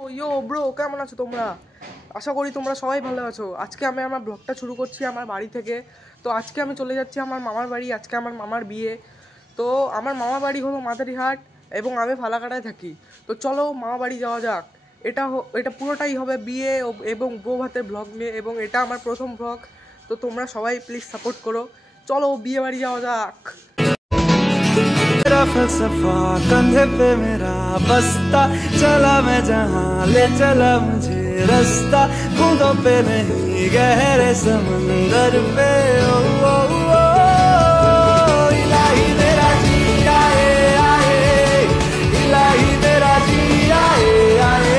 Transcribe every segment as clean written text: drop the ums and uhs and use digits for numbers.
ইয়ো bro, কেমন আছো তোমরা? আশা করি তোমরা সবাই ভালো আছো। আজকে আমি আমার ব্লগটা শুরু করছি আমার বাড়ি থেকে। তো আজকে আমি চলে যাচ্ছি আমার মামার বাড়ি। আজকে আমার মামার বিয়ে। তো আমার মামার বাড়ি হলো মাদারিহাট এবং আমি ফালাকাটায় থাকি। তো চলো মামা বাড়ি যাওয়া যাক। এটা পুরোটাই হবে বিয়ে এবং বউ ভাতের ব্লগ নিয়ে, এবং এটা আমার প্রথম ব্লগ। তো তোমরা সবাই প্লিজ সাপোর্ট করো। চলো বিয়ে বাড়ি যাওয়া যাক। मेरा फलसफा कंधे पे मेरा बस्ता, चला मैं जहाँ ले चला मुझे रास्ता, बूंदों पे नहीं गहरे समंदर पे। ओ, ओ, ओ, इलाही मेरा जी आए आए, इलाही मेरा जी आए आए।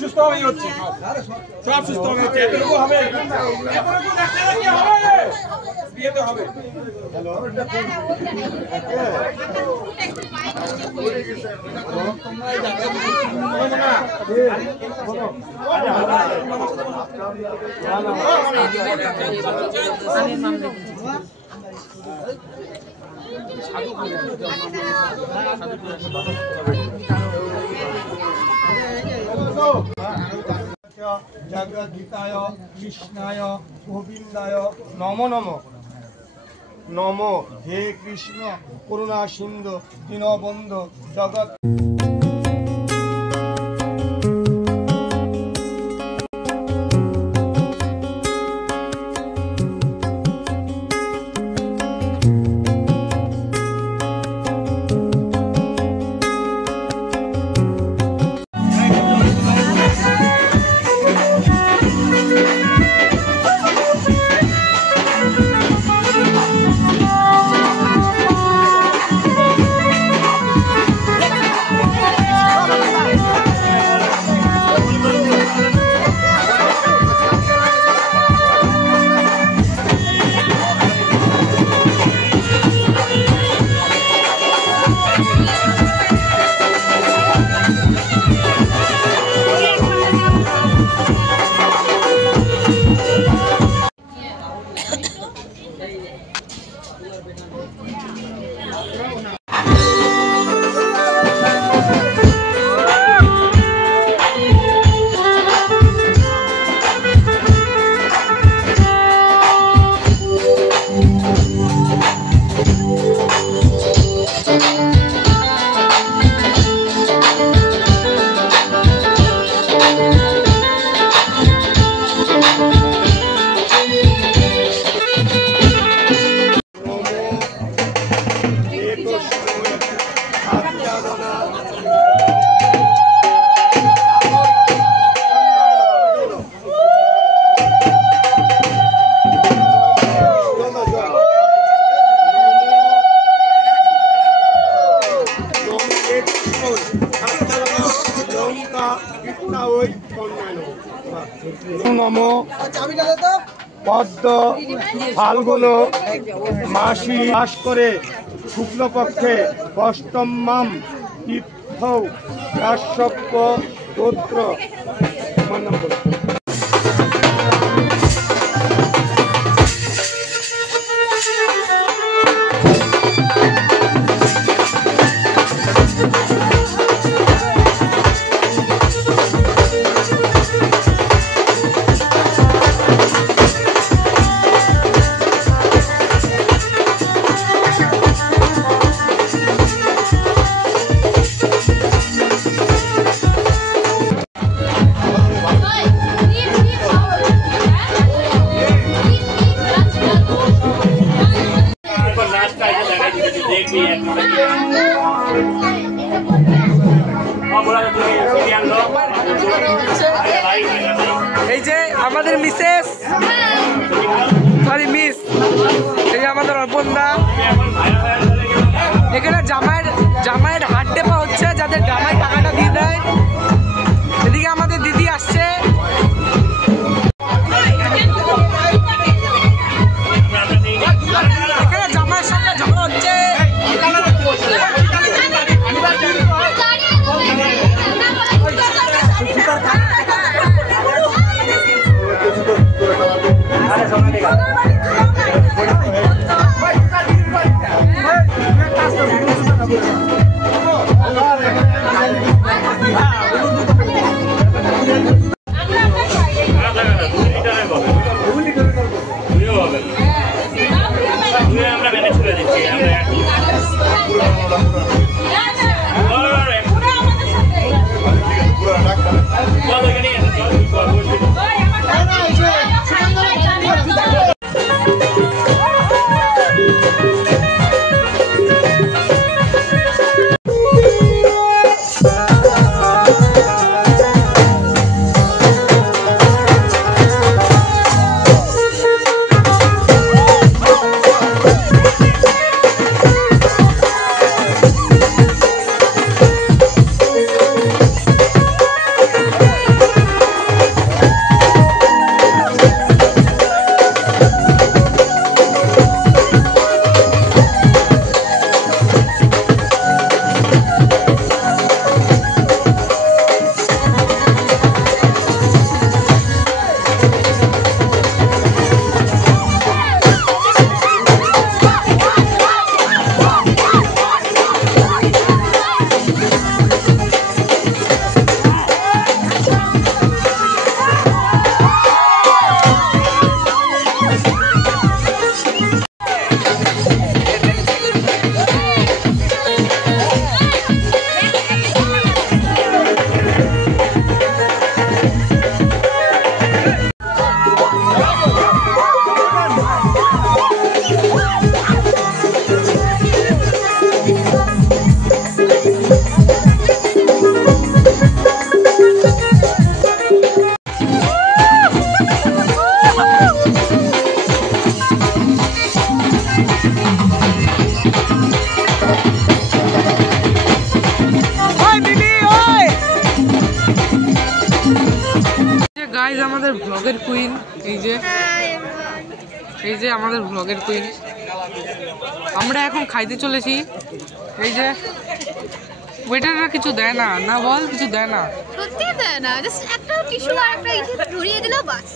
সুস্থ হয়ে হচ্ছে সব সুস্থ হয়ে হচ্ছে এতটুকু হবে বিয়েতে হবে জগদ্ধিতায় কৃষ্ণায় গোবিন্দায় নমো নমো নমো হে কৃষ্ণ করুণা সিন্ধু দীনবন্ধু জগৎ নমো পদ্ম ফাল্গুন মাসি মাস করে শুক্লপক্ষে অষ্টমাম তীর্থ রাষ্ট্রপ্য গোত্র এই যে আমাদের মিসেস সরি মিস এই যে আমাদের অর্পণদা এখানে জামাইয়ের হাত টেপা হচ্ছে যাদের জামাই টাকাটা দিয়ে দেয়। এদিকে আমাদের দিদি আসছে। এখানে জামাইয়ের সাথে ঝগড়া হচ্ছে। গাইজ আমাদের ব্লগের কুইন, এই যে আমাদের ব্লগের কুইন। আমরা এখন খাইতে চলেছি। এই যে ওয়েটাররা কিছু দেয় না, না বল কিছু দেয় না, সত্যি দেয় না, জাস্ট একটা টিস্যু আর একটা ইসে ধরিয়ে দিলেও বাস।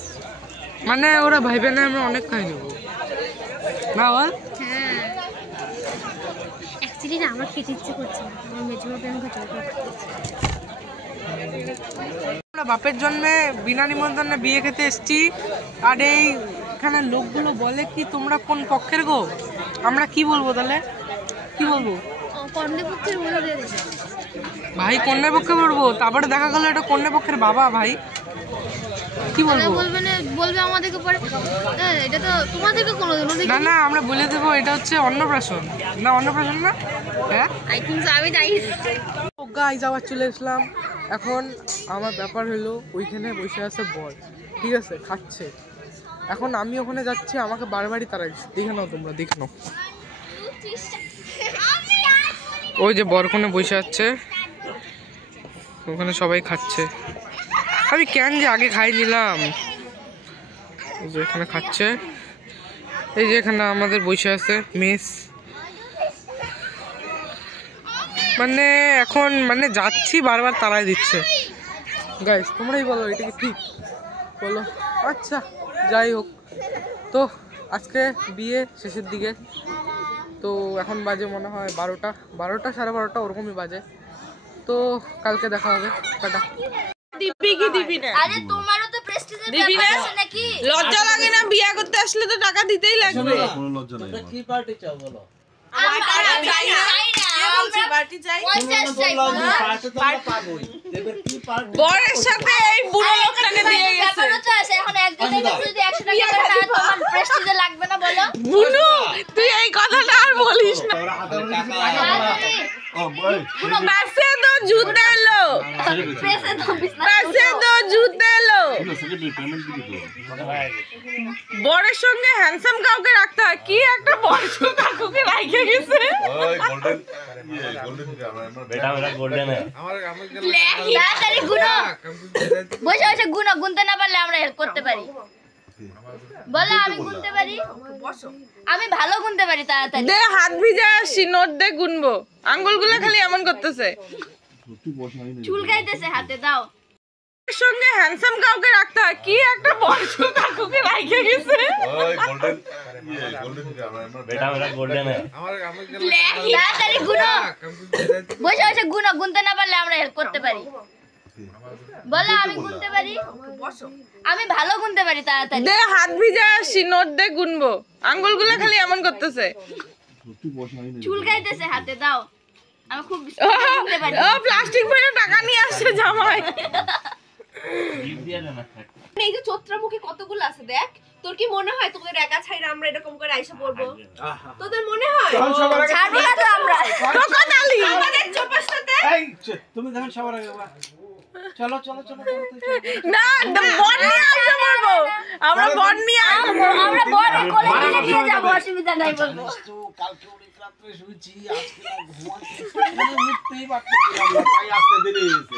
মানে ওরা ভাইবে না আমরা অনেক খাই নেবো, না বল। হ্যাঁ অ্যাকচুয়ালি না আমার খেতে ইচ্ছে করছে না, আমার মেজর ব্যাংকে জল আমরা বাপের জন্মে বিনা নিমন্ত্রণে বিয়ে খেতে এসেছি। আর এইখানে লোকগুলো বলে কি তোমরা কোন পক্ষের গো? আমরা কি বলবো তাহলে, কি বলবো? কর্ণপক্ষের বলে দিয়ে দেবে ভাই কন্যার পক্ষে পড়বো, তারপরে দেখা গেলো এটা কন্যার পক্ষের বাবা, ভাই কি বলবো? বলবে না, বলবে আমাদেরকে পরে এটা তো তোমাদেরকে কোনো না না আমরা বলে দেবো এটা হচ্ছে অন্নপ্রাশন, না অন্নপ্রাশন না, হ্যাঁ আই থিংক আমি যাই। গাইজ আবার চলে আসলাম। এখন আমার ব্যাপার হলো ওইখানে বসে আছে বল, ঠিক আছে, খাচ্ছে। এখন আমি ওখানে যাচ্ছি, আমাকে বারবারই তারা দেখে নাও, তোমরা দেখে নাও। ওই যে বরকনে বসে আছে, ওখানে সবাই খাচ্ছে। আমি কেন যে আগে খাই নিলাম। এই যে এখানে খাচ্ছে, এই যে এখানে আমাদের বসে আছে মেস। মানে এখন মানে যাচ্ছি বারবার তাড়াই দিচ্ছে। গাইস তোমরাই বলো এটা কি ঠিক, বলো। আচ্ছা যাই হোক, তো আজকে বিয়ে শেষের দিকে, তো এখন বাজে মনে হয় 12টা 12:30 ওরকমই বাজে। তো কালকে দেখা হবে, টাটা। দিবি কি দিবি না? আরে তোমারও তো প্রেস্টিজের দিবি না? ব্যাপার আছে নাকি? লজ্জা লাগে না? বিয়ে করতে আসলে তো টাকা দিতেই লাগবে। কোনো লজ্জা নাই আমার। কি পার্টি চাও বলো? আমরা চাই না, কে বলছে পার্টি চাই? 50 চাই। পার্টি তো আমরা পাবোই। এবার কি পার্টি? বরের সাথে এই বুড়ো লোকটাকে দিয়ে গেছে। ব্যাপারও তো আছে, এখন একজনের কাছে যদি 100 টাকা করে না তোমার প্রেস্টিজে লাগবে না বলো? বুনু তুই এই কথাটা আর বলিস না। ওরা হাতে করে কিছু টাকা আরে, ও ভাই पैसे दो जूते लो, প্রেসে তো বিজনেস पैसे दो जूते लो। সেকেন্ডারি পেমেন্ট দিবি তো। বরের সঙ্গে হ্যান্ডসাম কাউকে রাখতে হয়, কি একটা বয়স্ক কাকুকে রাখে গেছে। ওই গোল্ডেন গোল্ডেন আমার বেটা মেরা গোল্ডেন है। তাড়াতাড়ি গুনো, বসে বসে গুনো, গুনতে না পারলে আমরা হেল্প করতে পারি। বলো আমি গুনতে পারি, আমি ভালো গুনতে পারি। তাড়াতাড়ি দে হাত ভিজা আসছি, নোট দে গুনবো। আঙ্গুলগুলো খালি এমন করতেছে। সত্যি বসাই না। চুলকাইতেছে হাতে, দাও। বরের সঙ্গে হ্যান্ডসাম কাউকে রাখতে হয়, কি একটা বয়স্ক কাকুকে রাখে গেছে। ওই গোল্ডেন গোল্ডেন আমার বেটা মেরা গোল্ডেন है। তাড়াতাড়ি গুনো, বসে বসে গুনো, গুনতে না পারলে আমরা হেল্প করতে পারি। বলো আমি গুনতে পারি, আমি ভালো গুনতে পারি। তাড়াতাড়ি দে হাত ভিজা আসছি, নোট দে গুনবো। আঙ্গুলগুলো খালি এমন করতেছে। সত্যি বসাই না। চুলকাইতেছে হাতে, দাও। আমি খুব গুনতে পারি। ও প্লাস্টিক ভরে টাকা নিয়ে আসছে জামাই। এই যে চৈত্রমুখী কতগুলো আছে দেখ, তোর কি মনে হয় তোদের একা ছাইরা আমরা এরকম করে আইসা পড়বো? তোদের মনে হয়? ছাড়বো না তো আমরা। টোকানালি। আমাদের চোপার সাথে এই তুমি দেখেন সবার আগে বাবা। চলো চলো চলো চলো, না বন নিয়ে আসতে পারবো আমরা, বন নিয়ে আসবো। আমরা বড় কোলে নিয়ে নিয়ে যাবো, অসুবিধা নাই বলবো। তো কালকে অনেক রাত্রে শুয়েছি, আজকে না ঘুমাতে মানে উঠতেই পারতেছিলাম না, তাই আসতে দেরি হয়েছে।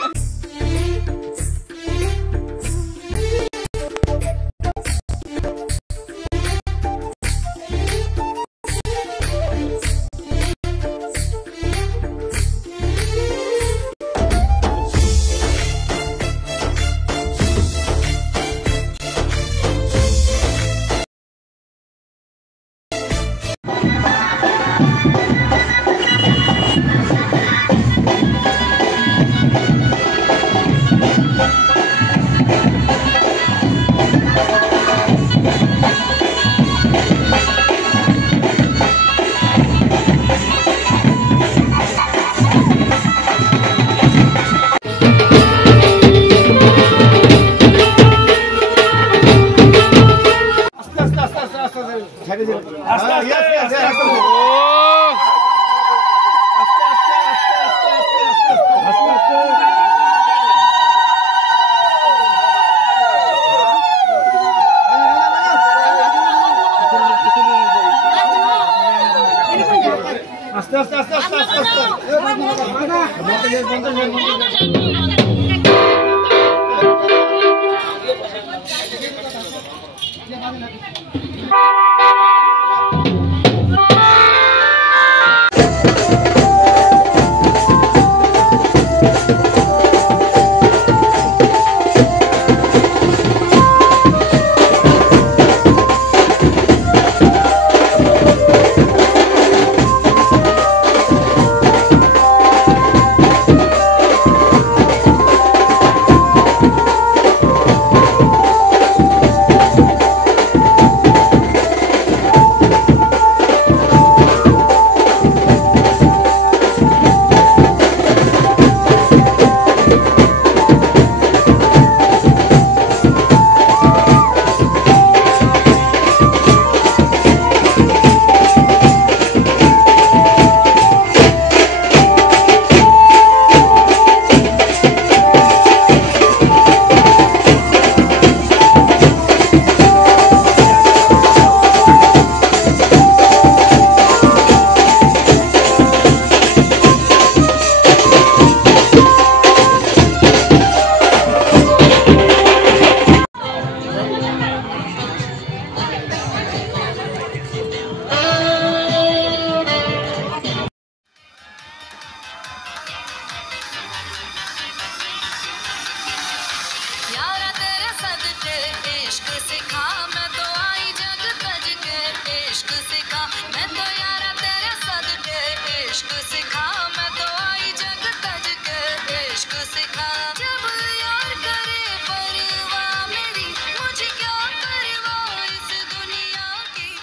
আস্তে আস্তে আস্তে আস্তে আস্তে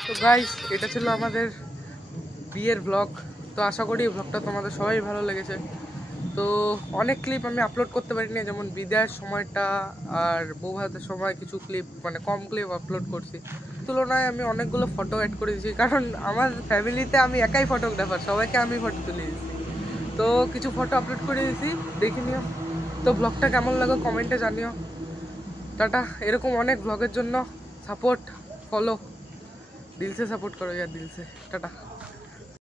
তো গাইস, এটা ছিল আমাদের বিয়ের ব্লগ। তো আশা করি ব্লগটা তোমাদের সবাই ভালো লেগেছে। তো অনেক ক্লিপ আমি আপলোড করতে পারিনি, যেমন বিদায়ের সময়টা আর বউ ভাতের সময় কিছু ক্লিপ, মানে কম ক্লিপ আপলোড করছি। তুলনায় আমি অনেকগুলো ফটো অ্যাড করে দিয়েছি, কারণ আমার ফ্যামিলিতে আমি একাই ফটোগ্রাফার, সবাইকে আমি ফটো তুলে দিয়েছি। তো কিছু ফটো আপলোড করে দিয়েছি, দেখে নিও। তো ব্লগটা কেমন লাগো কমেন্টে জানিও। টাটা। এরকম অনেক ব্লগের জন্য সাপোর্ট, ফলো, দিল से सपोर्ट करो यार, दिल से। टाटा।